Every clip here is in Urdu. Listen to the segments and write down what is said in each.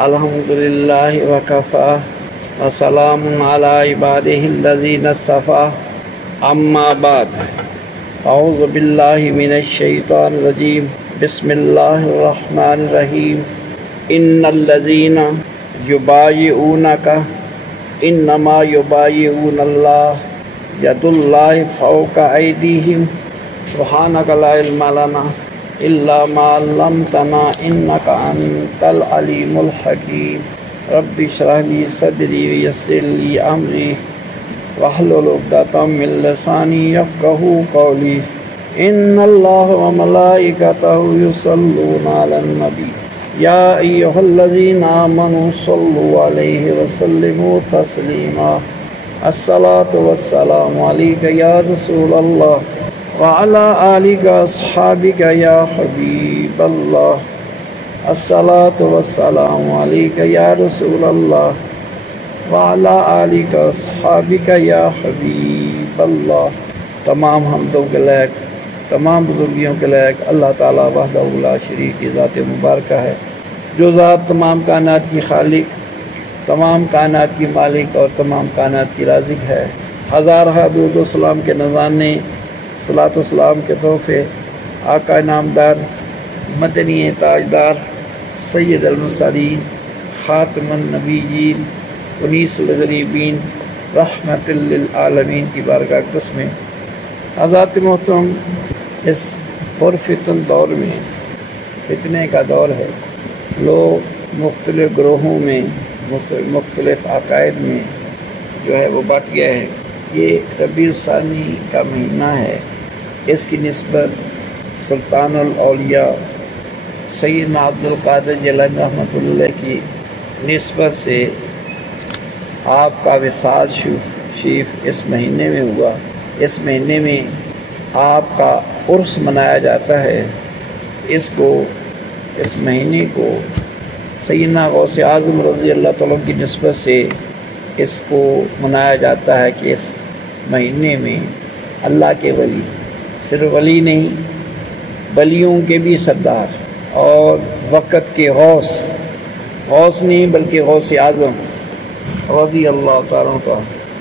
الحمدللہ وکفا وسلام علی عبادہ الذین اصطفیٰ اما بعد اعوذ باللہ من الشیطان الرجیم بسم اللہ الرحمن الرحیم ان الذین یبایعونک انما یبایعون اللہ ید اللہ فوق ایدیہم سبحانک لا علم لنا الا ما علمتنا انک انت العلیم الحکیم رب اشرح لی صدری ویسر لی امری واحلل عقدۃ من لسانی یفقہوا قولی ان اللہ وملائکتہ یصلون علی النبی یا ایھا الذین آمنوا صلوا علیہ وسلموا تسلیما الصلاۃ والسلام علیک یا رسول اللہ وعلى آلك أصحابك يا حبيب الله الصلاة والسلام عليك يا رسول الله وعلى آلك أصحابك يا حبيب الله تمام حمدوں کے لائق، تمام بزرگیوں کے لائق اللہ تعالیٰ وحدہ لا شریک کی ذات مبارکہ ہے، جو ذات تمام کائنات کی خالق، تمام کائنات کی مالک اور تمام کائنات کی رازق ہے۔ ہزارہ درود و سلام کے نذرانے، صلاۃ و سلام کے تحفے آقا نامدار، مدنی تاجدار، سید المرسلین، خاتم النبیین، انیس الغریبین، رحمت للعالمین کی بارگاہ اقدس میں حضرات محترم، اس پرفتن دور میں فتنے کا دور ہے، لوگ مختلف گروہوں میں مختلف عقائد میں جو ہے وہ بٹ گئے ہیں۔ یہ ربیع الثانی کا مہینہ ہے، اس کی نسبت سلطان الاولیاء سیدنا عبد القادر جیلانی رحمۃ اللہ علیہ کی نسبت سے آپ کا وصال شریف اس مہینے میں ہوا۔ اس مہینے میں آپ کا عرس منایا جاتا ہے۔ اس مہینے کو سیدنا غوث اعظم رضی اللہ تعالیٰ کی نسبت سے اس کو منایا جاتا ہے کہ اس مہینے میں اللہ کے ولی، صرف ولی نہیں، ولیوں کے بھی سردار اور وقت کے غوث نہیں بلکہ غوث اعظم رضی اللہ تعالیٰ کا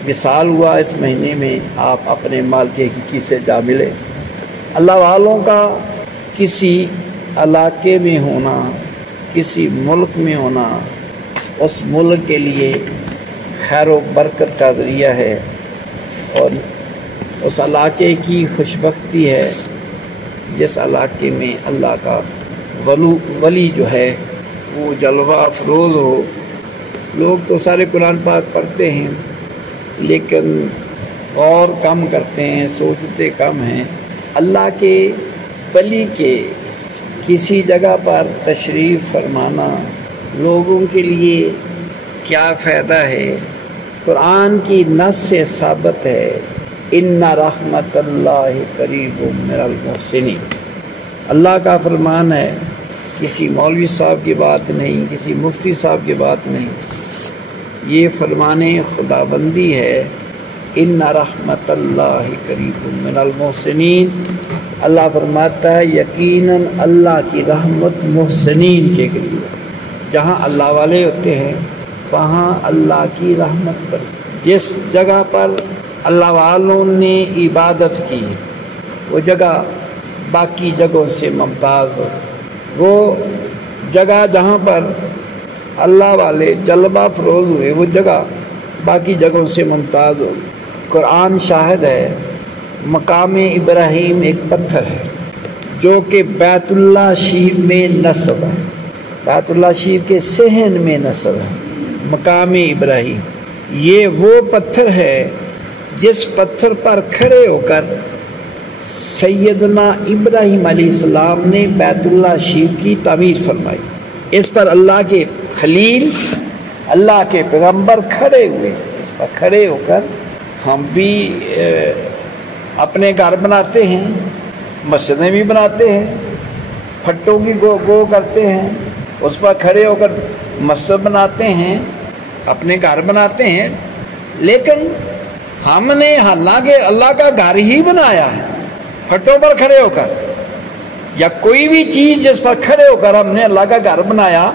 وصال ہوا۔ اس مہینے میں آپ اپنے مال کے حقیقی سے جا ملے۔ اللہ والوں کا کسی علاقے میں ہونا، کسی ملک میں ہونا، اس ملک کے لیے خیر و برکت کا ذریعہ ہے اور اس علاقے کی خوشبختی ہے جس علاقے میں اللہ کا ولی جو ہے وہ جلوہ افروز ہو۔ لوگ تو سارے قرآن پاک پڑھتے ہیں لیکن غور کم کرتے ہیں، سوچتے کم ہیں۔ اللہ کے ولی کے کسی جگہ پر تشریف فرمانا لوگوں کے لیے کیا فائدہ ہے؟ قرآن کی نص سے ثابت ہے، ان رحمت اللہ قریب من المحسنین۔ اللہ کا فرمان ہے، کسی مولوی صاحب کی بات نہیں، کسی مفتی صاحب کی بات نہیں، یہ فرمان خدا بندی ہے، ان رحمت اللہ قریب من المحسنین۔ اللہ فرماتا ہے یقیناً اللہ کی رحمت محسنین کے قریب ہے۔ جہاں اللہ والے ہوتے ہیں وہاں اللہ کی رحمت پر، جس جگہ پر اللہ والوں نے عبادت کی وہ جگہ باقی جگہوں سے ممتاز ہو، وہ جگہ جہاں پر اللہ والے جلوہ افروز ہوئے وہ جگہ باقی جگہوں سے ممتاز ہو۔ قرآن شاہد ہے، مقام ابراہیم ایک پتھر ہے جو کہ بیت اللہ شریف میں نصب ہے، بیت اللہ شریف کے صحن میں نصب ہے مقام ابراہیم۔ یہ وہ پتھر ہے جس پتھر پر کھڑے ہو کر سیدنا ابراہیم علیہ السلام نے بیت اللہ شریف کی تعمیر فرمائی۔ اس پر اللہ کے خلیل، اللہ کے پیغمبر کھڑے ہوئے، اس پر کھڑے ہو کر ہم بھی اپنے گھر بناتے ہیں، مسجدیں بھی بناتے ہیں، پھٹوں کی گو کرتے ہیں، اس پر کھڑے ہو کر مسجد بناتے ہیں، اپنے گھر بناتے ہیں، لیکن ہم نے حالانکہ اللہ کا گھر ہی بنایا ہے پھٹوں پر کھڑے ہو کر، یا کوئی بھی چیز جس پر کھڑے ہو کر ہم نے اللہ کا گھر بنایا،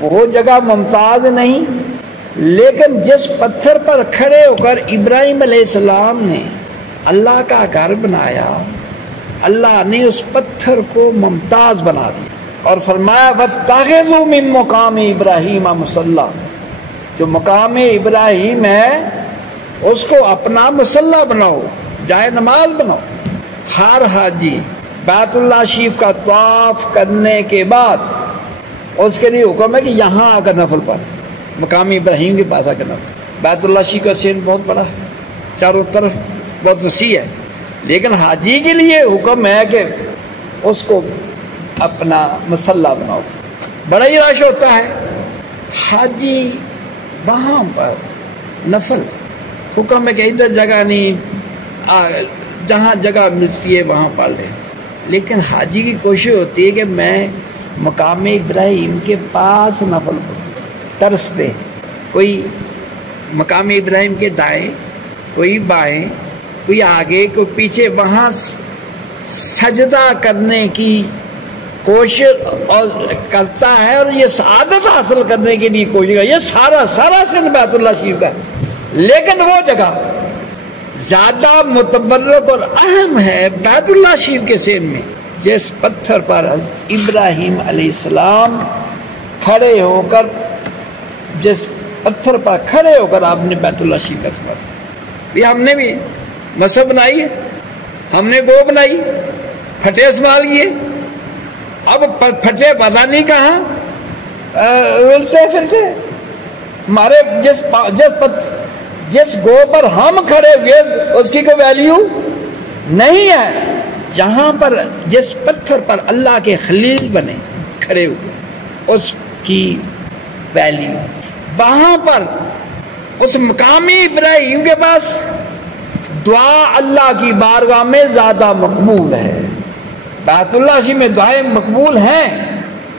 وہ جگہ ممتاز نہیں، لیکن جس پتھر پر کھڑے ہو کر ابراہیم علیہ السلام نے اللہ کا گھر بنایا، اللہ نے اس پتھر کو ممتاز بنا دیا اور فرمایا وَاتَّخِذُوا مِن مَقَامِ إِبْرَاهِيمَ مُصَلًّى، جو مقام ابراہیم ہے اس کو اپنا مصلی بناؤ، جائے نماز بناؤ۔ ہر حاجی بیت اللہ شریف کا طواف کرنے کے بعد اس کے لیے حکم ہے کہ یہاں آ کر نفل پڑھ، مقام ابراہیم کے پاس آ کر نفل۔ بیت اللہ شریف کا سین بہت بڑا ہے، چاروں طرف بہت وسیع ہے، لیکن حاجی کے لیے حکم ہے کہ اس کو اپنا مصلی بناؤ۔ بڑا ہی رش ہوتا ہے، حاجی وہاں پر نفل حکم ہے کہ ادھر جگہ نہیں، جہاں جگہ ملتی ہے وہاں پڑھ لیں، لیکن حاجی کی کوشش ہوتی ہے کہ میں مقام ابراہیم کے پاس نفل پڑھوں، ترس دے، کوئی مقام ابراہیم کے دائیں، کوئی بائیں، کوئی آگے، کوئی پیچھے، وہاں سجدہ کرنے کی کوشش اور کرتا ہے، اور یہ سعادت حاصل کرنے کے لیے کوشش ہے۔ یہ سارا سن بیت اللہ شریف کا، لیکن وہ جگہ زیادہ متبرک اور اہم ہے بیت اللہ شریف کے سین میں، جس پتھر پر ابراہیم علیہ السلام کھڑے ہو کر، جس پتھر پر کھڑے ہو کر آپ نے بیت اللہ شریف کا سفر۔ یہ ہم نے بھی مسجد بنائی ہے، ہم نے گو بنائی، پھٹے استعمال کیے، اب پھٹے پتہ نہیں کہاں رلتے پھرتے۔ ہمارے جس گو پر ہم کھڑے ہوئے اس کی کوئی ویلیو نہیں ہے، جہاں پر جس پتھر پر اللہ کے خلیل بنے کھڑے ہوئے اس کی ویلیو، وہاں پر اس مقامی ابراہیم کے پاس دعا اللہ کی بارگاہ میں زیادہ مقبول ہے۔ بیت اللہ شریف میں دعائیں مقبول ہیں،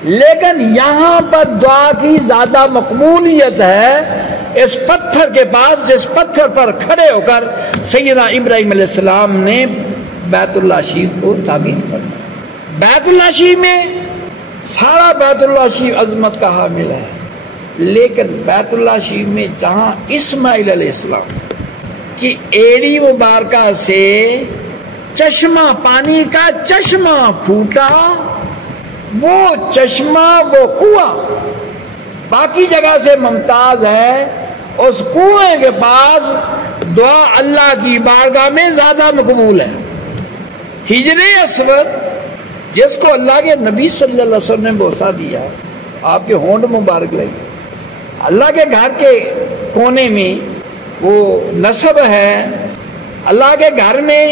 لیکن یہاں پر دعا کی زیادہ مقبولیت ہے اس پتھر کے پاس، جس پتھر پر کھڑے ہو کر سیدنا ابراہیم علیہ السلام نے بیت اللہ شریف کو تعمیر فرمایا۔ بیت اللہ شریف میں سارا بیت اللہ شریف عظمت کا حامل ہے، لیکن بیت اللہ شریف میں جہاں اسماعیل علیہ السلام کی ایڑی مبارکہ سے چشمہ، پانی کا چشمہ پھوٹا، وہ چشمہ، وہ کنواں باقی جگہ سے ممتاز ہے، اس کنویں کے پاس دعا اللہ کی بارگاہ میں زیادہ مقبول ہے۔ حجر اسود جس کو اللہ کے نبی صلی اللہ علیہ وسلم نے بوسہ دیا، آپ کے ہونٹ مبارک لگے، اللہ کے گھر کے کونے میں وہ نصب ہے، اللہ کے گھر میں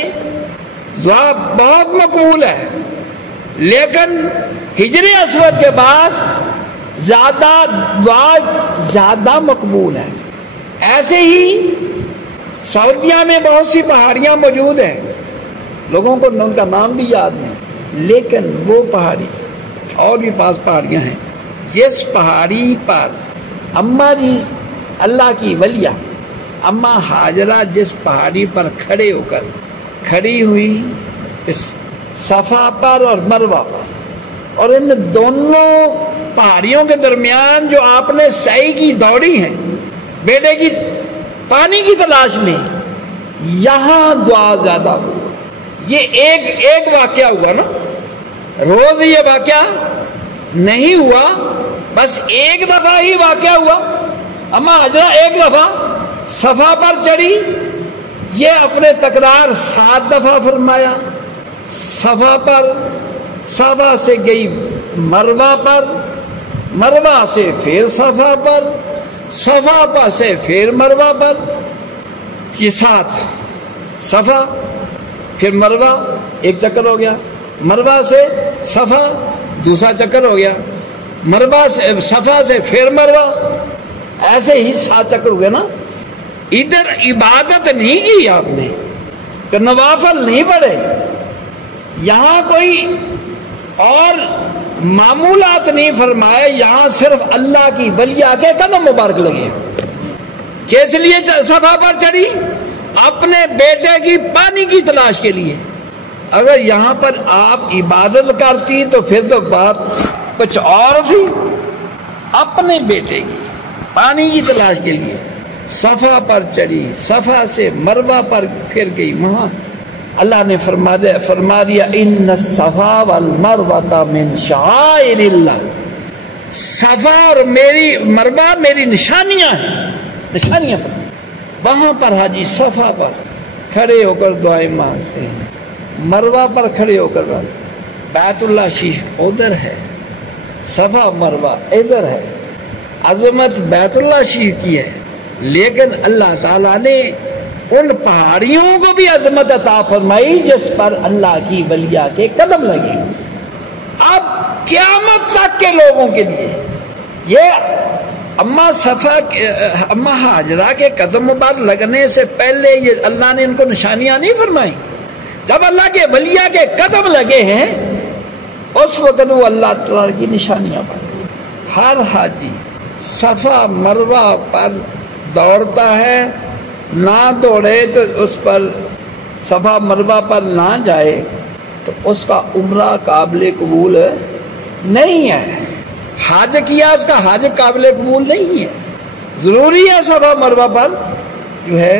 دعا بہت مقبول ہے، لیکن حجر اسود کے پاس زیادہ دعا زیادہ مقبول ہے۔ ایسے ہی سعودیہ میں بہت سی پہاڑیاں موجود ہیں، لوگوں کو ان کا نام بھی یاد نہیں، لیکن وہ پہاڑی اور بھی پاس پہاڑیاں ہیں، جس پہاڑی پر اماں جی اللہ کی ولیہ اماں ہاجرہ جس پہاڑی پر کھڑے ہو کر کھڑی ہوئی، اس صفا پر اور مروہ پر، اور ان دونوں پہاڑیوں کے درمیان جو آپ نے سعی کی دوڑی ہے بیٹے کی پانی کی تلاش میں، یہاں دعا زیادہ ہو۔ یہ ایک واقعہ ہوا نا، روز یہ واقعہ نہیں ہوا، بس ایک دفعہ ہی واقعہ ہوا۔ اما حجرہ ایک دفعہ صفا پر چڑھی، یہ اپنے تکرار 7 دفعہ فرمایا، صفا پر، صفا سے گئی مروہ پر، مروہ سے پھر صفا پر، صفا پر سے پھر مروہ پر، یہ 7 صفا پھر مروہ ایک چکر ہو گیا، مروہ سے صفا دوسرا چکر ہو گیا، مروہ سے صفا سے پھر مروہ، ایسے ہی 7 چکر ہو گیا نا۔ ادھر عبادت نہیں کی آپ نے، کہ نوافل نہیں پڑھے، یہاں کوئی اور معمولات نہیں فرمائے، یہاں صرف اللہ کی ولیہ کے قدم مبارک لگے۔ کس لیے صفا پر چڑھی؟ اپنے بیٹے کی پانی کی تلاش کے لیے۔ اگر یہاں پر آپ عبادت کرتی تو پھر تو بات کچھ اور تھی، اپنے بیٹے کی پانی کی تلاش کے لیے صفا پر چڑھی، صفا سے مروہ پر پھر گئی، وہاں اللہ نے فرما دیا ان الصفا والمروہ من شعائر اللہ، صفا اور میری مروہ میری نشانیاں ہیں، نشانیاں پر وہاں پر حاجی صفا پر کھڑے ہو کر دعائیں مانگتے ہیں، مروہ پر کھڑے ہو کر بیت اللہ شریف ادھر ہے، صفا مروہ ادھر ہے، عظمت بیت اللہ شریف کی ہے، لیکن اللہ تعالیٰ نے ان پہاڑیوں کو بھی عظمت عطا فرمائی جس پر اللہ کی ولیہ کے قدم لگے۔ اب قیامت تک کے لوگوں کے لیے یہ اما ہاجرہ کے قدم پر لگنے سے پہلے یہ اللہ نے ان کو نشانیاں نہیں فرمائی، جب اللہ کے ولیہ کے قدم لگے ہیں اس وقت وہ اللہ تعالیٰ کی نشانیاں پر ہر حاجی صفا مروہ پر دوڑتا ہے، نہ دوڑے تو اس پر صفا مروہ پر نہ جائے تو اس کا عمرہ قابل قبول نہیں ہے، حج کیا اس کا حج قابل قبول نہیں ہے۔ ضروری ہے صفا مروہ پر جو ہے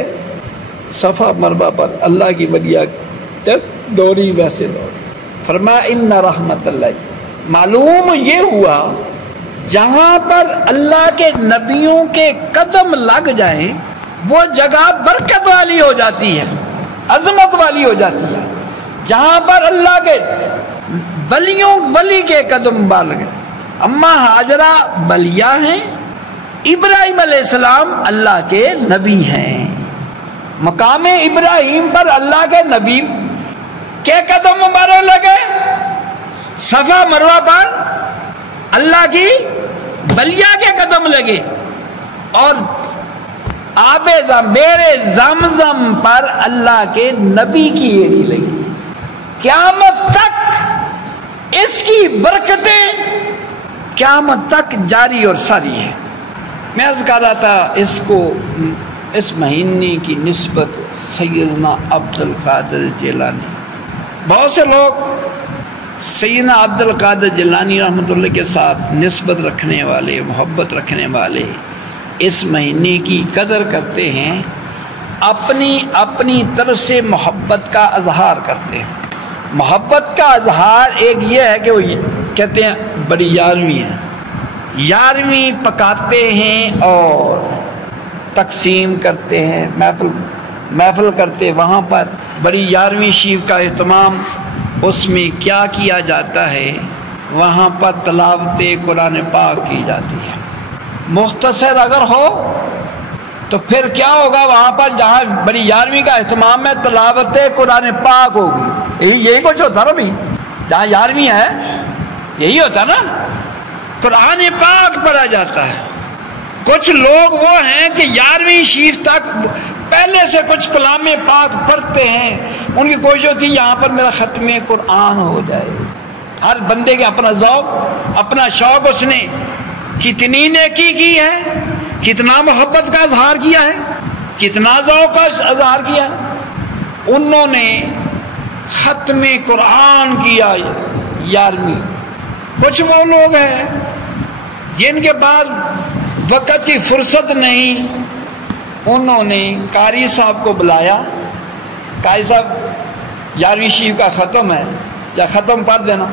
صفا مروہ پر اللہ کی ولیہ دوڑی ویسے دوڑی۔ فرمایا ان رحمت اللہ، معلوم یہ ہوا جہاں پر اللہ کے نبیوں کے قدم لگ جائیں وہ جگہ برکت والی ہو جاتی ہے، عظمت والی ہو جاتی ہے۔ جہاں پر اللہ کے ولی کے قدم بال گئے، اما ہاجرہ ولیہ ہیں، ابراہیم علیہ السلام اللہ کے نبی ہیں، مقام ابراہیم پر اللہ کے نبی کے قدم مبارک لگے، صفا مروہ پر اللہ کی ولیہ کے قدم لگے، اور آب میرے زمزم پر اللہ کے نبی کی ایڑی لگی۔ قیامت تک اس کی برکتیں قیامت تک جاری اور ساری ہیں۔ میں عرض کر رہا تھا اس مہینے کی نسبت سیدنا عبد القادر جیلانی، بہت سے لوگ سیدنا عبد القادر جیلانی رحمۃ اللہ کے ساتھ نسبت رکھنے والے، محبت رکھنے والے اس مہینے کی قدر کرتے ہیں، اپنی طرف سے محبت کا اظہار کرتے ہیں۔ محبت کا اظہار ایک یہ ہے کہ وہ کہتے ہیں بڑی یارویں ہے، یارویں پکاتے ہیں اور تقسیم کرتے ہیں، محفل کرتے، وہاں پر بڑی یارویں شریف کا اہتمام، اس میں کیا کیا جاتا ہے، وہاں پر تلاوت قرآن پاک کی جاتی ہے۔ مختصر اگر ہو تو پھر کیا ہوگا، وہاں پر جہاں بڑی یارویں کا اہتمام ہے تلاوت قرآن پاک ہوگی، یہی کچھ ہوتا نا بھائی، جہاں یارویں ہے یہی ہوتا نا، قرآن پاک پڑھا جاتا ہے۔ کچھ لوگ وہ ہیں کہ یارویں شریف تک پہلے سے کچھ کلام پاک پڑھتے ہیں، ان کی کوشش ہوتی ہے یہاں پر میرا ختم قرآن ہو جائے۔ ہر بندے کے اپنا ذوق، اپنا شوق، اس نے کتنی نیکی کی ہے، کتنا محبت کا اظہار کیا ہے، کتنا ذوق کا اظہار کیا ہے۔ انہوں نے ختم قرآن کیا یارویں۔ کچھ وہ لوگ ہیں جن کے پاس وقت کی فرصت نہیں، انہوں نے قاری صاحب کو بلایا، قاری صاحب یارویں شریف کا ختم ہے یا ختم پڑھ دینا۔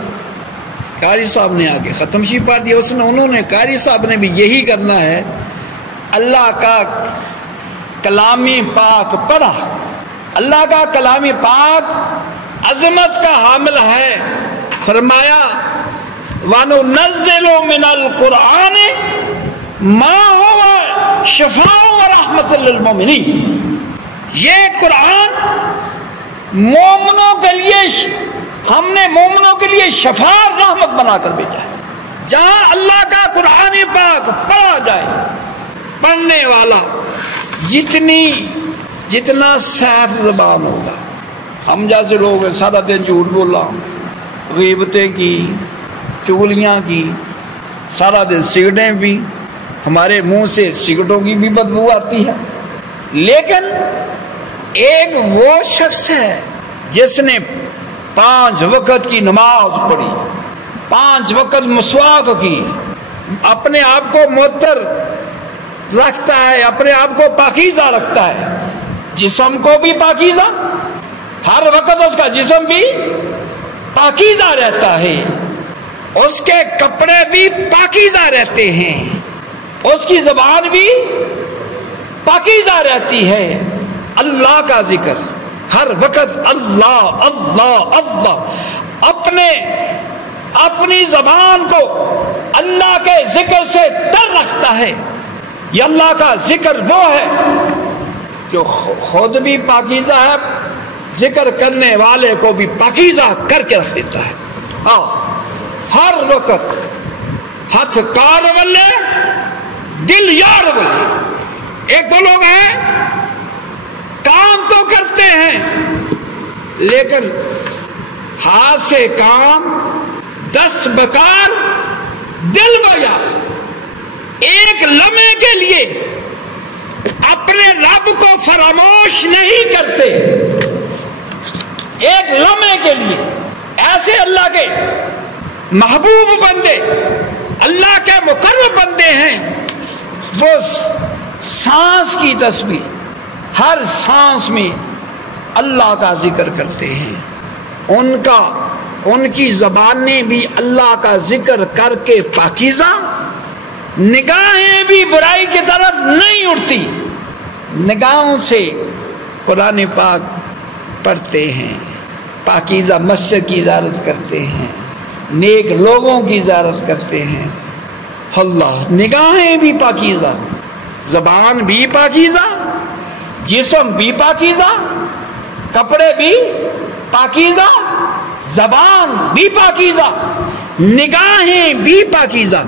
قاری صاحب نے آگے ختم شریف پڑھ دیا، انہوں نے قاری صاحب نے بھی یہی کرنا ہے، اللہ کا کلام پاک پڑھا۔ اللہ کا کلام پاک عظمت کا حامل ہے، فرمایا وَنُنَزِّلُ مِنَ الْقُرْآنِ مَا هُوَ شِفَاءٌ وَرَحْمَةٌ لِلْمُؤْمِنِينَ۔ یہ قرآن مومنوں کے لیے، ہم نے مومنوں کے لیے شفا رحمت بنا کر بھیجا ہے۔ جہاں اللہ کا قرآن پاک پڑھا جائے، پڑھنے والا جتنا سیف زبان ہوگا، ہم جیسے لوگ ہیں سارا دن جھوٹ بولا، غیبتیں کی، چغلیاں کی، سارا دن سگریٹیں بھی، ہمارے منہ سے سگریٹوں کی بھی بدبو آتی ہے، لیکن ایک وہ شخص ہے جس نے 5 وقت کی نماز پڑھی، 5 وقت مسواک کی، اپنے آپ کو معطر رکھتا ہے، اپنے آپ کو پاکیزہ رکھتا ہے، جسم کو بھی پاکیزہ، ہر وقت اس کا جسم بھی پاکیزہ رہتا ہے، اس کے کپڑے بھی پاکیزہ رہتے ہیں، اس کی زبان بھی پاکیزہ رہتی ہے۔ اللہ کا ذکر ہر وقت، اللہ اللہ اللہ، اپنی زبان کو اللہ کے ذکر سے تر رکھتا ہے۔ یہ اللہ کا ذکر وہ ہے جو خود بھی پاکیزہ ہے، ذکر کرنے والے کو بھی پاکیزہ کر کے رکھ دیتا ہے۔ ہر وقت ہاتھ کار والے دل یار والے، ایک وہ لوگ ہیں کام تو کرتے ہیں لیکن ہاتھ سے کام دست بکار دل بیا، ایک لمحے کے لیے اپنے رب کو فراموش نہیں کرتے، ایک لمحے کے لیے۔ ایسے اللہ کے محبوب بندے، اللہ کے مقرب بندے ہیں، وہ سانس کی تسبیح، ہر سانس میں اللہ کا ذکر کرتے ہیں، ان کی زبانیں بھی اللہ کا ذکر کر کے پاکیزہ، نگاہیں بھی برائی کی طرف نہیں اٹھتی، نگاہوں سے قرآن پاک پڑھتے ہیں، پاکیزہ مسجد کی زیارت کرتے ہیں، نیک لوگوں کی زیارت کرتے ہیں۔ اللہ، نگاہیں بھی پاکیزہ، زبان بھی پاکیزہ، جسم بھی پاکیزہ، کپڑے بھی پاکیزہ، زبان بھی پاکیزہ، نگاہیں بھی پاکیزہ،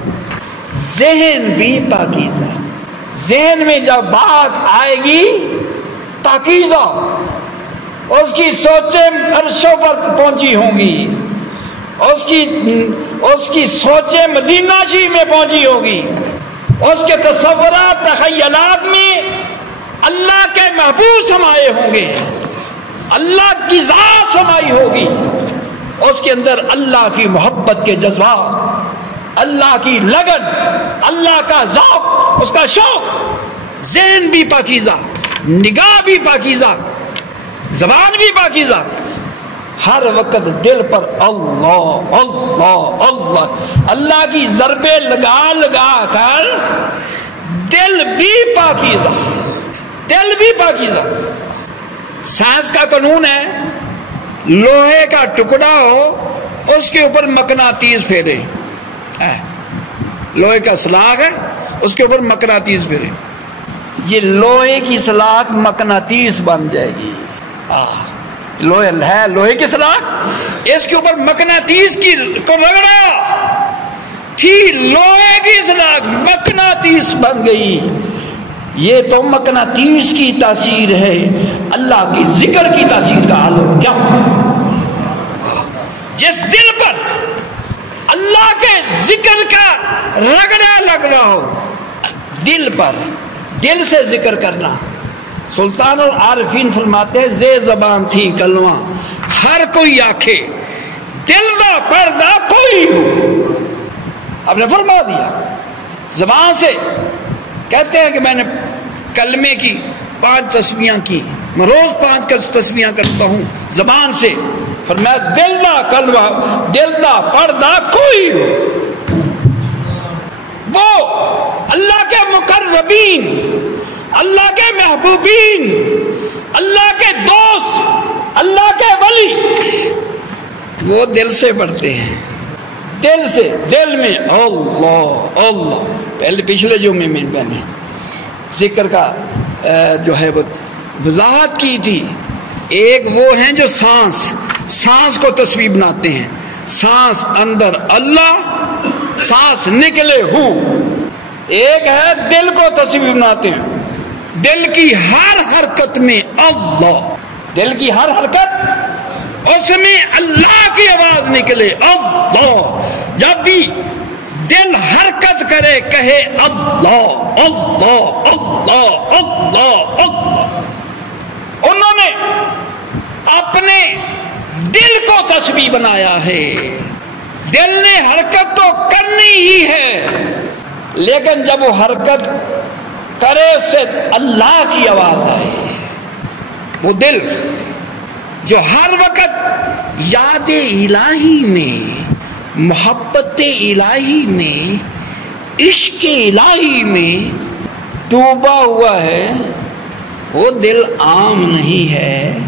ذہن بھی پاکیزہ۔ ذہن میں جب بات آئے گی پاکیزہ، اس کی سوچیں عرشوں پر پہنچی ہوں گی، اس کی سوچیں مدینہ شریف میں پہنچی ہوگی، اس کے تصورات تخیلات میں اللہ کے محبوب سمائے ہوں گے، اللہ کی ذات سمائی ہوگی، اس کے اندر اللہ کی محبت کے جذبات، اللہ کی لگن، اللہ کا ذوق، اس کا شوق۔ ذہن بھی پاکیزہ، نگاہ بھی پاکیزہ، زبان بھی پاکیزہ، ہر وقت دل پر اللہ اللہ اللہ، اللہ کی ضربیں لگا لگا کر دل بھی پاکیزہ، دل بھی پاکیزہ۔ سائنس کا قانون ہے، لوہے کا ٹکڑا ہو اس کے اوپر مقناطیس پھیرے، لوہے کا سلاخ ہے اس کے اوپر مقناطیس پھیرے، یہ لوہے کی سلاخ مقناطیس بن جائے گی۔ لوہے کی سلاخ، اس کے اوپر مقناطیس کی کو رگڑا، تھی لوہے کی سلاخ مقناطیس بن گئی۔ یہ تو مقناطیس کی تاثیر ہے، اللہ کی ذکر کی تاثیر کا عالم کیا؟ جس دل پر اللہ کے ذکر کا رگڑا لگ رہا ہو، دل پر، دل سے ذکر کرنا۔ سلطان العارفین فرماتے ہیں زے زبان تھی کلمہ ہر کوئی آنکھے، دل دا پردہ کوئی ہو۔ آپ نے فرما دیا، زبان سے کہتے ہیں کہ میں نے کلمے کی 5 تسبیحاں کی، میں روز 5 تسبیحاں کرتا ہوں زبان سے، فرمایا دل دا کلمہ، دل دا پردہ کوئی ہو۔ وہ اللہ کے مقربین، اللہ کے محبوبین، اللہ کے دوست، اللہ کے ولی، وہ دل سے پڑھتے ہیں، دل سے، دل میں اللہ اللہ۔ پہلے پچھلے جمعے میں نے ذکر کا جو ہے وہ وضاحت کی تھی۔ ایک وہ ہیں جو سانس کو تسبیح بناتے ہیں، سانس اندر اللہ، سانس نکلے ہو۔ ایک ہے دل کو تسبیح بناتے ہیں، دل کی ہر حرکت میں اللہ، دل کی ہر حرکت اس میں اللہ کی آواز نکلے اللہ، جب بھی دل حرکت کرے کہے اللہ اللہ اللہ اللہ اللہ۔ انہوں نے اپنے دل کو تسبیح بنایا ہے، دل نے حرکت تو کرنی ہی ہے، لیکن جب وہ حرکت کرے اس سے اللہ کی آواز آئے، وہ دل جو ہر وقت یاد الہی میں، محبت الہی میں، عشق الہی میں ڈوبا ہوا ہے، وہ دل عام نہیں ہے،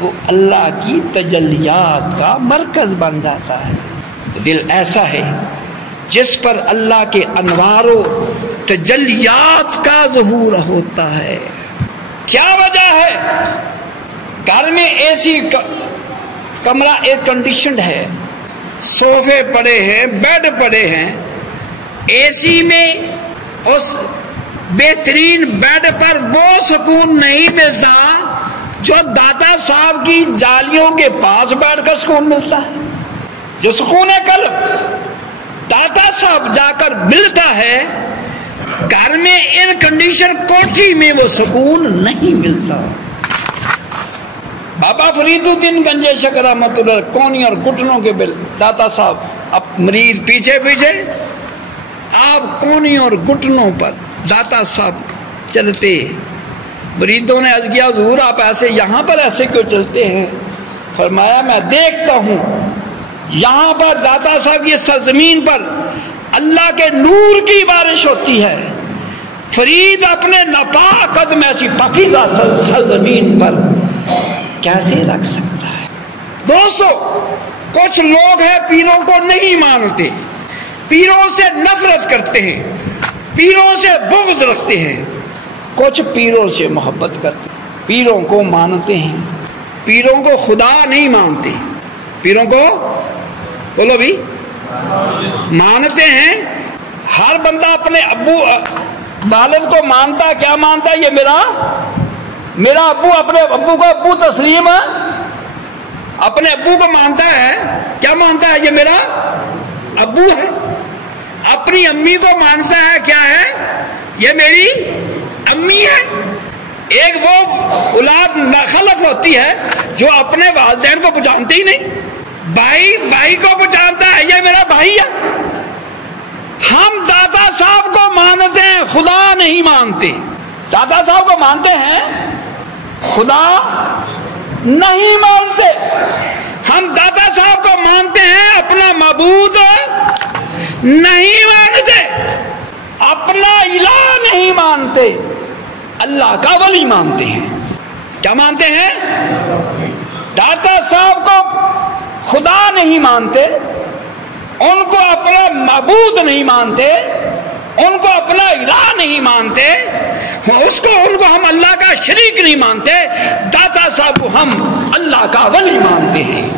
وہ اللہ کی تجلیات کا مرکز بن جاتا ہے۔ دل ایسا ہے جس پر اللہ کے انوار و تجلیات کا ظہور ہوتا ہے۔ کیا وجہ ہے؟ گھر میں اے سی کمرہ ایئر کنڈیشنڈ ہے، صوفے پڑے ہیں، بیڈ پڑے ہیں، اے سی میں اس بہترین بیڈ پر وہ سکون نہیں ملتا جو داتا صاحب کی جالیوں کے پاس بیٹھ کر سکون ملتا ہے۔ جو سکون قلب داتا صاحب جا کر ملتا ہے، گھر میں ایئر کنڈیشن کوٹھی میں وہ سکون نہیں ملتا۔ بابا فرید الدین گنجے شکر رحمۃ اللہ کونی اور گھٹنوں کے بل داتا صاحب، اب مریض پیچھے پیچھے، آپ کونی اور گھٹنوں پر داتا صاحب چلتے۔ مریدوں نے عرض کیا حضور آپ ایسے یہاں پر ایسے کیوں چلتے ہیں؟ فرمایا میں دیکھتا ہوں یہاں پر داتا صاحب کی سرزمین پر اللہ کے نور کی بارش ہوتی ہے، فرید اپنے ناپاک قدم ایسی پاکیزہ سرزمین پر کیسے رکھ سکتا ہے؟ دوستو، کچھ لوگ ہیں پیروں کو نہیں مانتے، پیروں سے نفرت کرتے ہیں، پیروں سے بغض رکھتے ہیں، کچھ پیروں سے محبت کرتے ہیں، پیروں کو مانتے ہیں، پیروں کو خدا نہیں مانتے، پیروں کو بولو بھی مانتے ہیں۔ ہر بندہ اپنے ابو والد کو مانتا ہے، کیا مانتا ہے؟ یہ میرا ابو، اپنے ابو کو ابو تسلیم ہے، اپنے ابو کو مانتا ہے، کیا مانتا ہے؟ یہ میرا ابو ہے۔ اپنی امی کو مانتا ہے، کیا ہے؟ یہ میری امی ہے۔ ایک وہ اولاد ناخلف ہوتی ہے جو اپنے والدین کو پہچانتی ہی نہیں، بھائی کو پہچانتا ہے، یہ میرا بھائی ہے۔ ہم دادا صاحب کو مانتے ہیں، خدا نہیں مانتے۔ دادا صاحب کو مانتے ہیں، خدا نہیں مانتے۔ ہم دادا صاحب کو مانتے ہیں، اپنا معبود نہیں مانتے، اپنا الہ نہیں مانتے، اللہ کا ولی مانتے ہیں۔ کیا مانتے ہیں؟ داتا صاحب کو خدا نہیں مانتے، ان کو اپنا معبود نہیں مانتے، ان کو اپنا الہ نہیں مانتے، ان کو ہم اللہ کا شریک نہیں مانتے، داتا صاحب کو ہم اللہ کا ولی مانتے ہیں۔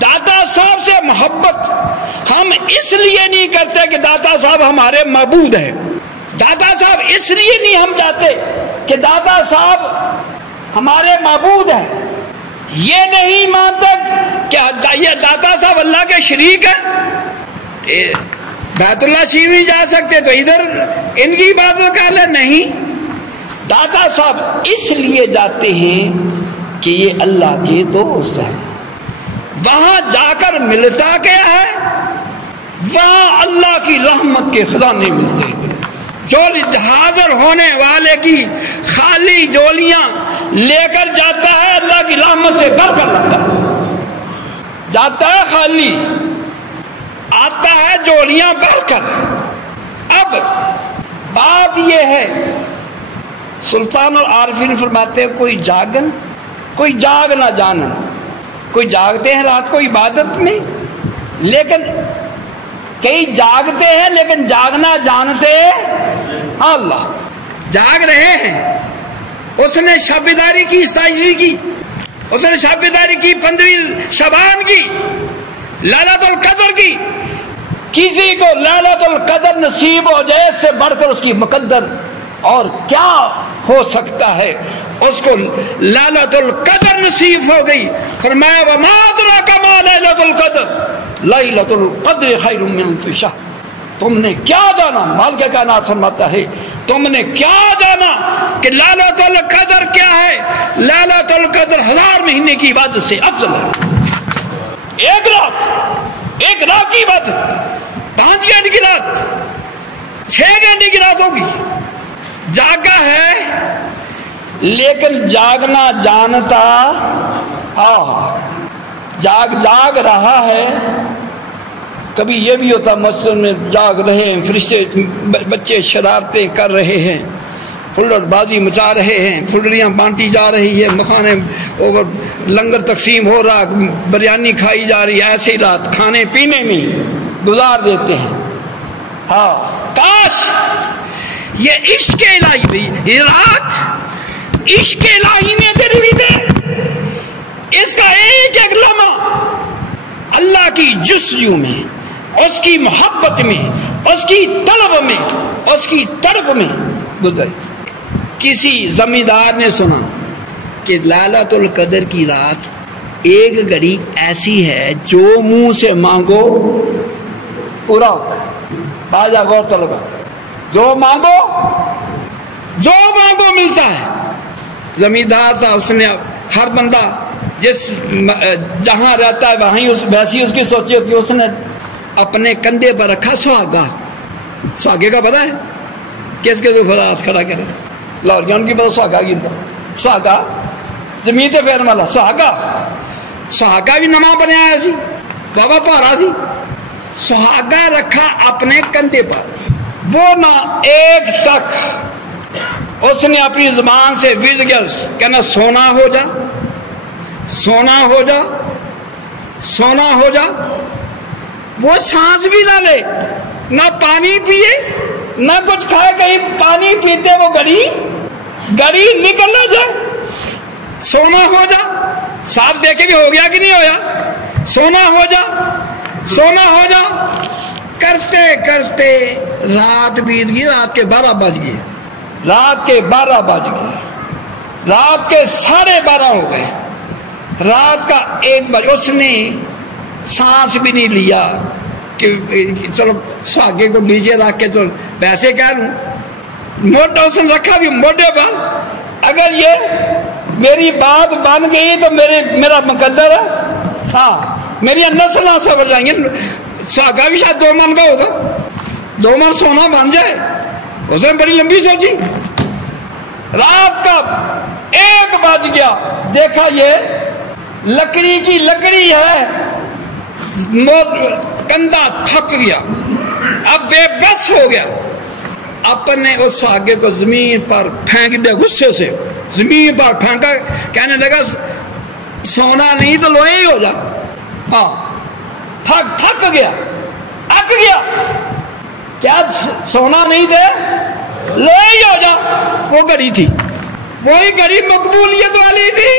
داتا صاحب سے محبت ہم اس لیے نہیں کرتے کہ داتا صاحب ہمارے معبود ہیں، داتا صاحب اس لیے نہیں ہم جاتے کہ داتا صاحب ہمارے معبود ہیں، یہ نہیں مانتے کہ یہ داتا صاحب اللہ کے شریک ہیں۔ بیت اللہ شریف نہیں جا سکتے تو ادھر ان کی عبادت کر لیں، نہیں، داتا صاحب اس لیے جاتے ہیں کہ یہ اللہ کے دوست ہیں۔ وہاں جا کر ملتا کیا ہے؟ وہاں اللہ کی رحمت کے خزانے ملتے ہیں۔ جو حاضر ہونے والے کی خالی جولیاں لے کر جاتا ہے، اللہ کی رحمت سے بھر کر لاتا ہے، جاتا ہے خالی، آتا ہے جولیاں بھر کر۔ اب بات یہ ہے، سلطان اور عارفین فرماتے ہیں کوئی جاگ نہ جانا، کوئی جاگتے ہیں رات کو عبادت میں، لیکن کئی جاگتے ہیں لیکن جاگنا جانتے اللہ، جاگ رہے ہیں۔ اس نے شب بیداری کی، 27ویں کی، اس نے شب بیداری کی 15 شعبان کی، لیلۃ القدر کی۔ کسی کو لیلۃ القدر نصیب ہو جائے، اس سے بڑھ کر اس کی مقدر اور کیا ہو سکتا ہے؟ اس کو لیلۃ القدر نصیب ہو گئی۔ فرمایا وما ادراک ما لیلۃ القدر، لیلۃ القدر خیر من الف شہر۔ تم نے کیا جانا، مالک کائنات فرماتا ہے، تم نے کیا جانا کہ لیلۃ القدر کیا ہے؟ لیلۃ القدر 1000 مہینے کی عبادت سے افضل ہے۔ ایک رات کی بات 5 گھنٹے کی رات 6 گھنٹے کی رات ہوگی، جاگا ہے لیکن جاگنا جانتا، جاگ رہا ہے۔ کبھی یہ بھی ہوتا مسجد میں جاگ رہے ہیں، فرشتے بچے شرارتیں کر رہے ہیں، پھلڑ بازی مچا رہے ہیں، پھلڑیاں بانٹی جا رہی ہے، مکھانے لنگر تقسیم ہو رہا، بریانی کھائی جا رہی ہے، ایسے ہی رات کھانے پینے میں گزار دیتے ہیں۔ ہاں کاش یہ عشق الہی تھی، یہ رات عشق الہی نے تیری بھی دے، اس کا ایک ایک لمحہ اللہ کی جستجو میں، اس کی محبت میں، اس کی طلب میں، اس کی تڑپ میں گزر۔ کسی زمیندار نے سنا کہ لالۃ القدر کی رات ایک گھڑی ایسی ہے جو منہ سے مانگو پورا ہوتا ہے۔ باجا غور طلبہ، جو مانگو ملتا ہے۔ زمیندار تھا، اس نے ہر بندہ جس جہاں رہتا ہے ویسی اس کی سوچی ہوتی ہے، اس نے اپنے کندھے پر رکھا سہاگا۔ سہاگے کا پتا ہے کس کے اوپر ہاتھ کھڑا کرے؟ لاہوریاں ان کی پتا سہاگا کی سہاگا زمین تے پھیرن والا سہاگا بھی نواں بنیا سی، بابا پارا سی، سہاگا رکھا اپنے کندھے پر۔ وہ نہ ایک تک اس نے اپنی زبان سے ورد کیا، کہنا سونا ہو جا، سونا ہو جا، سونا ہو جا۔ وہ سانس بھی نہ لے، نہ پانی پیے، نہ کچھ کھائے، کہیں پانی پیتے وہ گڑی نکل نہ جائے۔ سونا ہو جا، صاف دیکھے بھی ہو گیا کہ نہیں ہویا، سونا ہو جا، سونا ہو جا۔ کرتے کرتے رات بیت گئی، رات کے 12 بج گئے، رات کے 12 بج گئے، رات کے 12:30 ہو گئے، رات کا 1 بج۔ اس نے سانس بھی نہیں لیا کہ چلو سہاگے کو نیچے رکھ کے تو ویسے کہہ لوں، موٹا اس نے رکھا بھی موٹے پر، اگر یہ میری بات بن گئی تو میرا مقدر ہے، ہاں میری نسلیں سبر جائیں گے۔ سہاگا بھی شاید 2 من کا ہوگا، 2 من سونا بن جائے، اس نے بڑی لمبی سوچی۔ رات کا 1 بج گیا، دیکھا یہ لکڑی کی لکڑی ہے، کندھا تھک گیا، اب بے بس ہو گیا، اپنے اس سہاگے کو زمین پر پھینک دیا، غصے سے زمین پر پھینکا، کہنے لگا سونا نہیں تو لوہے ہی ہو جا۔ ہاں تھک گیا، اک گیا، کیا سونا نہیں دے لوہے ہی ہو جا۔ وہ گھڑی تھی، وہی گھڑی مقبولیت والی تھی،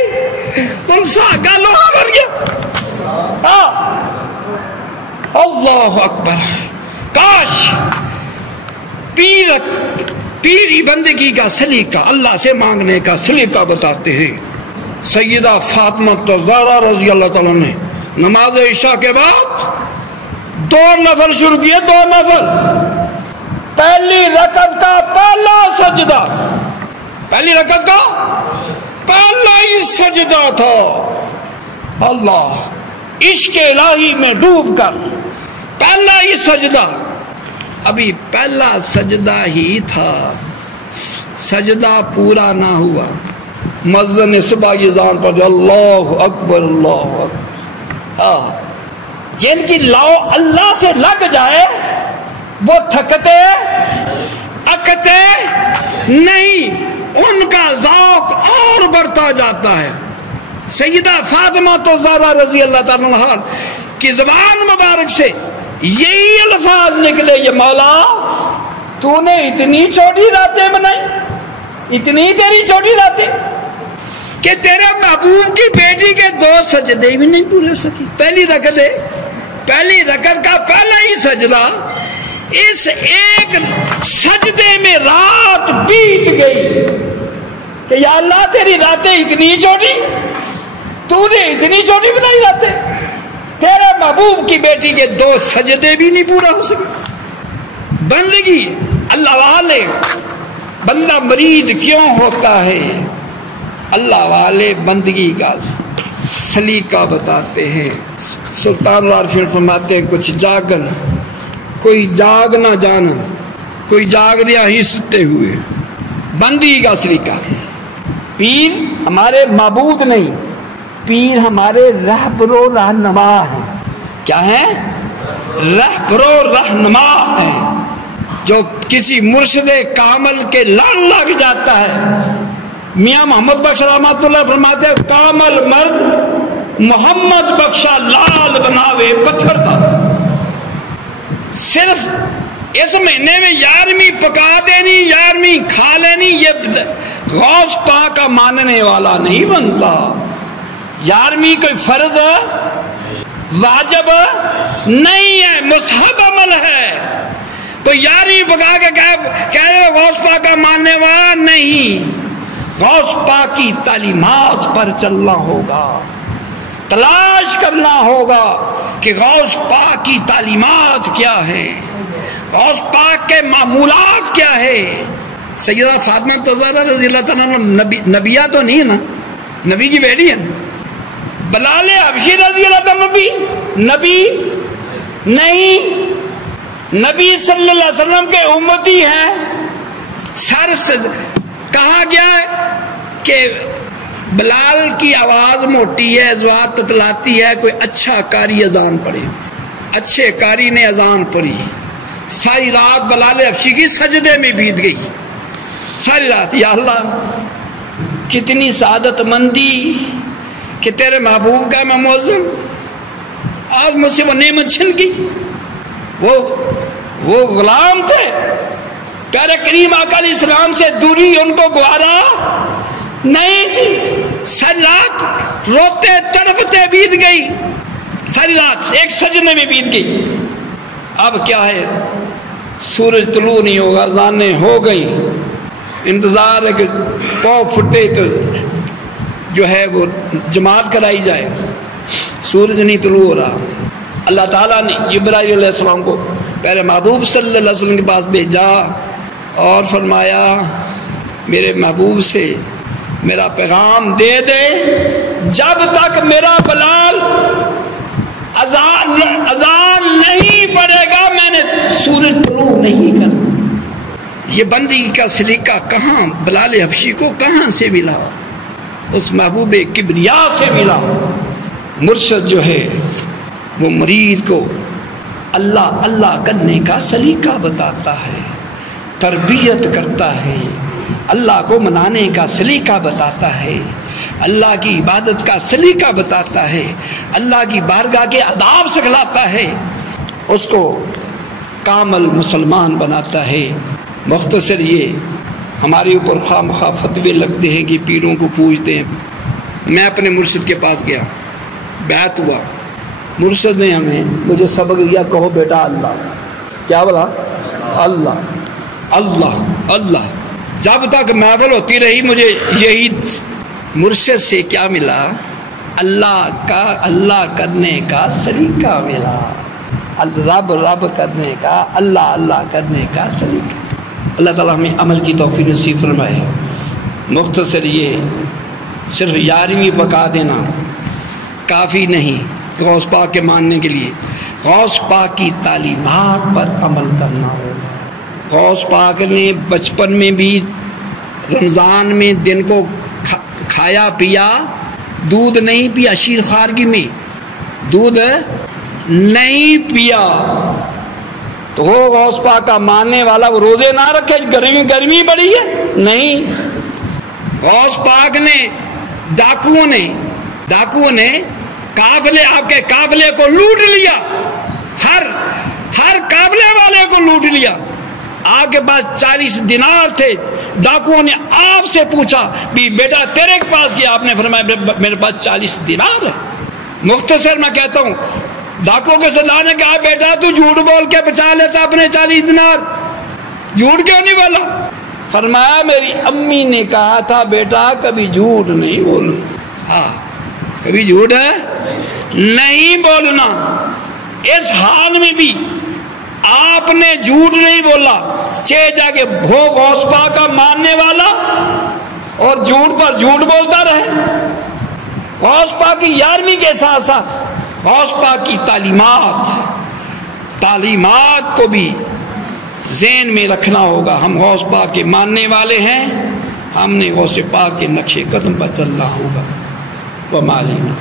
تم سہاگا لوہا بن گیا۔ ہاں اللہ اکبر۔ کاش پیری بندگی کا سلیقہ، اللہ سے مانگنے کا سلیقہ بتاتے ہیں۔ سیدہ فاطمہ الزہرا رضی اللہ تعالیٰ نے نماز عشاء کے بعد 2 نفل شروع کیے، 2 نفل۔ پہلی رکعت کا پہلا سجدہ، پہلی رکعت کا پہلا ہی سجدہ تھا، اللہ عشق الہی میں ڈوب کر پہلا ہی سجدہ۔ ابھی پہلا سجدہ ہی تھا، سجدہ پورا نہ ہوا، مؤذن نے صبح کی اذان پر اللہ اکبر اللہ اکبر۔ جن کی لاؤ اللہ سے لگ جائے وہ تھکتے اکتے نہیں، ان کا ذوق اور بڑھتا جاتا ہے۔ سیدہ فاطمہ الزہرا رضی اللہ تعالیٰ عنہا کی زبان مبارک سے یہی الفاظ نکلے، یہ مولا تو نے اتنی چھوٹی راتیں بنائی، اتنی تیری چھوٹی راتیں کہ تیرے محبوب کی بیٹی کے 2 سجدے بھی نہیں پورے ہو سکی۔ پہلی رکعت کا پہلا ہی سجدہ، اس ایک سجدے میں رات بیت گئی کہ یا اللہ تیری راتیں اتنی چھوٹی، تو نے اتنی چھوٹی بنائی راتیں، تیرے محبوب کی بیٹی کے 2 سجدے بھی نہیں پورا ہو سکے۔ بندگی اللہ والے، بندہ مرید کیوں ہوتا ہے؟ اللہ والے بندگی کا سلیقہ بتاتے ہیں، سلطان العارفین فرماتے ہیں کچھ جاگن کوئی جاگ نہ جانا، کوئی جاگ رہا ہی ستے ہوئے، بندی کا سلیقہ۔ پیر ہمارے معبود نہیں، پیر ہمارے رہبر و رہنما ہیں۔ کیا ہے؟ رہبر و رہنما ہیں۔ جو کسی مرشد کامل کے لال لگ جاتا ہے، میاں محمد بخش رحمۃ اللہ فرماتے ہیں کامل مرد محمد بخشا لال بناوے پتھر دا۔ صرف اس مہینے میں 11ویں پکا دینی، 11ویں کھا لینی، یہ غوث پاک کا ماننے والا نہیں بنتا۔ 11ویں کوئی فرض واجب نہیں ہے، مستحب عمل ہے۔ کوئی 11ویں پکا کے کہہ غوث پاک کا ماننے والا نہیں۔ غوث پاک کی تعلیمات پر چلنا ہوگا، تلاش کرنا ہوگا کہ غوث پاک کی تعلیمات کیا ہے، غوث پاک کے معمولات کیا ہے۔ سیدہ فاطمہ زہرا رضی اللہ تعالیٰ عنہ نبیہ تو نہیں ہے نا، نبی کی بیٹی ہے نا۔ بلال حبشی رضی اللہ تعالیٰ نبی نہیں، نبی صلی اللہ علیہ وسلم کے امتی ہیں۔ سر سے کہا گیا کہ بلال کی آواز موٹی ہے، ازواج تتلاتی ہے، کوئی اچھا قاری اذان پڑھے۔ اچھے قاری نے اذان پڑھی، ساری رات بلال حبشی کی سجدے میں بیت گئی، ساری رات۔ یا اللہ کتنی سعادت مندی کہ تیرے محبوب کا میں مؤذن، آج مجھ سے وہ نعمت چھن گئی۔ وہ غلام تھے، پیارے کریم آقا علیہ السلام سے دوری ان کو گوارا نہیں تھی۔ ساری رات روتے تڑپتے بیت گئی، ساری رات ایک سجدے میں بیت گئی۔ اب کیا ہے، سورج طلوع نہیں ہوگا، اذانیں ہو گئی، انتظار ہے کہ پاؤں پھٹے تو جو ہے وہ جماعت کرائی جائے۔ سورج نہیں طلوع ہو رہا۔ اللہ تعالیٰ نے جبرائیل علیہ السلام کو پیارے محبوب صلی اللہ علیہ وسلم کے پاس بھیجا اور فرمایا میرے محبوب سے میرا پیغام دے دے، جب تک میرا بلال اذان نہیں پڑے گا میں نے سورج طلوع نہیں کرنا۔ یہ بندی کا سلیقہ کہاں بلال حبشی کو کہاں سے ملا؟ اس محبوب کبریا سے ملا۔ مرشد جو ہے وہ مرید کو اللہ اللہ کرنے کا سلیقہ بتاتا ہے، تربیت کرتا ہے، اللہ کو منانے کا سلیقہ بتاتا ہے، اللہ کی عبادت کا سلیقہ بتاتا ہے، اللہ کی بارگاہ کے آداب سکھلاتا ہے، اس کو کامل مسلمان بناتا ہے۔ مختصر یہ ہمارے اوپر خواہ مخواہ فتوے لگتے ہیں کہ پیروں کو پوجتے ہیں۔ میں اپنے مرشد کے پاس گیا، بیعت ہوا، مرشد نے مجھے سبق دیا، کہو بیٹا اللہ۔ کیا بولا؟ اللہ اللہ اللہ۔ جب تک محفل ہوتی رہی مجھے یہی مرشد سے کیا ملا؟ اللہ کرنے کا سلیقہ ملا، رب کرنے کا، اللہ کرنے کا سلیقہ۔ اللہ تعالیٰ ہمیں عمل کی توفیق نصیب فرمائے۔ مختصر یہ صرف 11ویں پکا دینا کافی نہیں غوث پاک کے ماننے کے لیے، غوث پاک کی تعلیمات پر عمل کرنا ہوگا۔ غوث پاک نے بچپن میں بھی رمضان میں دن کو کھایا پیا، دودھ نہیں پیا، شیر خارگی میں دودھ نہیں پیا، تو وہ غوث پاک کا ماننے والا وہ روزے نہ رکھے، گرمی بڑی ہے نہیں۔ غوث پاک نے ڈاکوؤں نے قافلے، آپ کے قافلے کو لوٹ لیا، ہر قافلے والے کو لوٹ لیا۔ آپ کے پاس 40 دینار تھے، ڈاکوؤں نے آپ سے پوچھا بھی بیٹا تیرے کے پاس کیا؟ آپ نے فرمایا میرے پاس 40 دینار ہے۔ مختصر میں کہتا ہوں، ڈاکو کے سردار نے کہا بیٹا تو جھوٹ بول کے بچا لیتا اپنے 40 دینار، جھوٹ کیوں نہیں بولا؟ فرمایا میری امی نے کہا تھا بیٹا کبھی جھوٹ نہیں بولنا، ہاں کبھی جھوٹ ہے نہیں بولنا۔ اس حال میں بھی آپ نے جھوٹ نہیں بولا، چہ جا کے ہو غوث پاک کا ماننے والا اور جھوٹ پر جھوٹ بولتا رہے۔ غوث پاک کی 11ویں کے ساتھ ساتھ غوث پاک کی تعلیمات کو بھی ذہن میں رکھنا ہوگا. ہم غوث پاک کے ماننے والے ہیں، ہم نے غوث پاک کے نقش قدم پر چلنا ہوگا. وما علینا.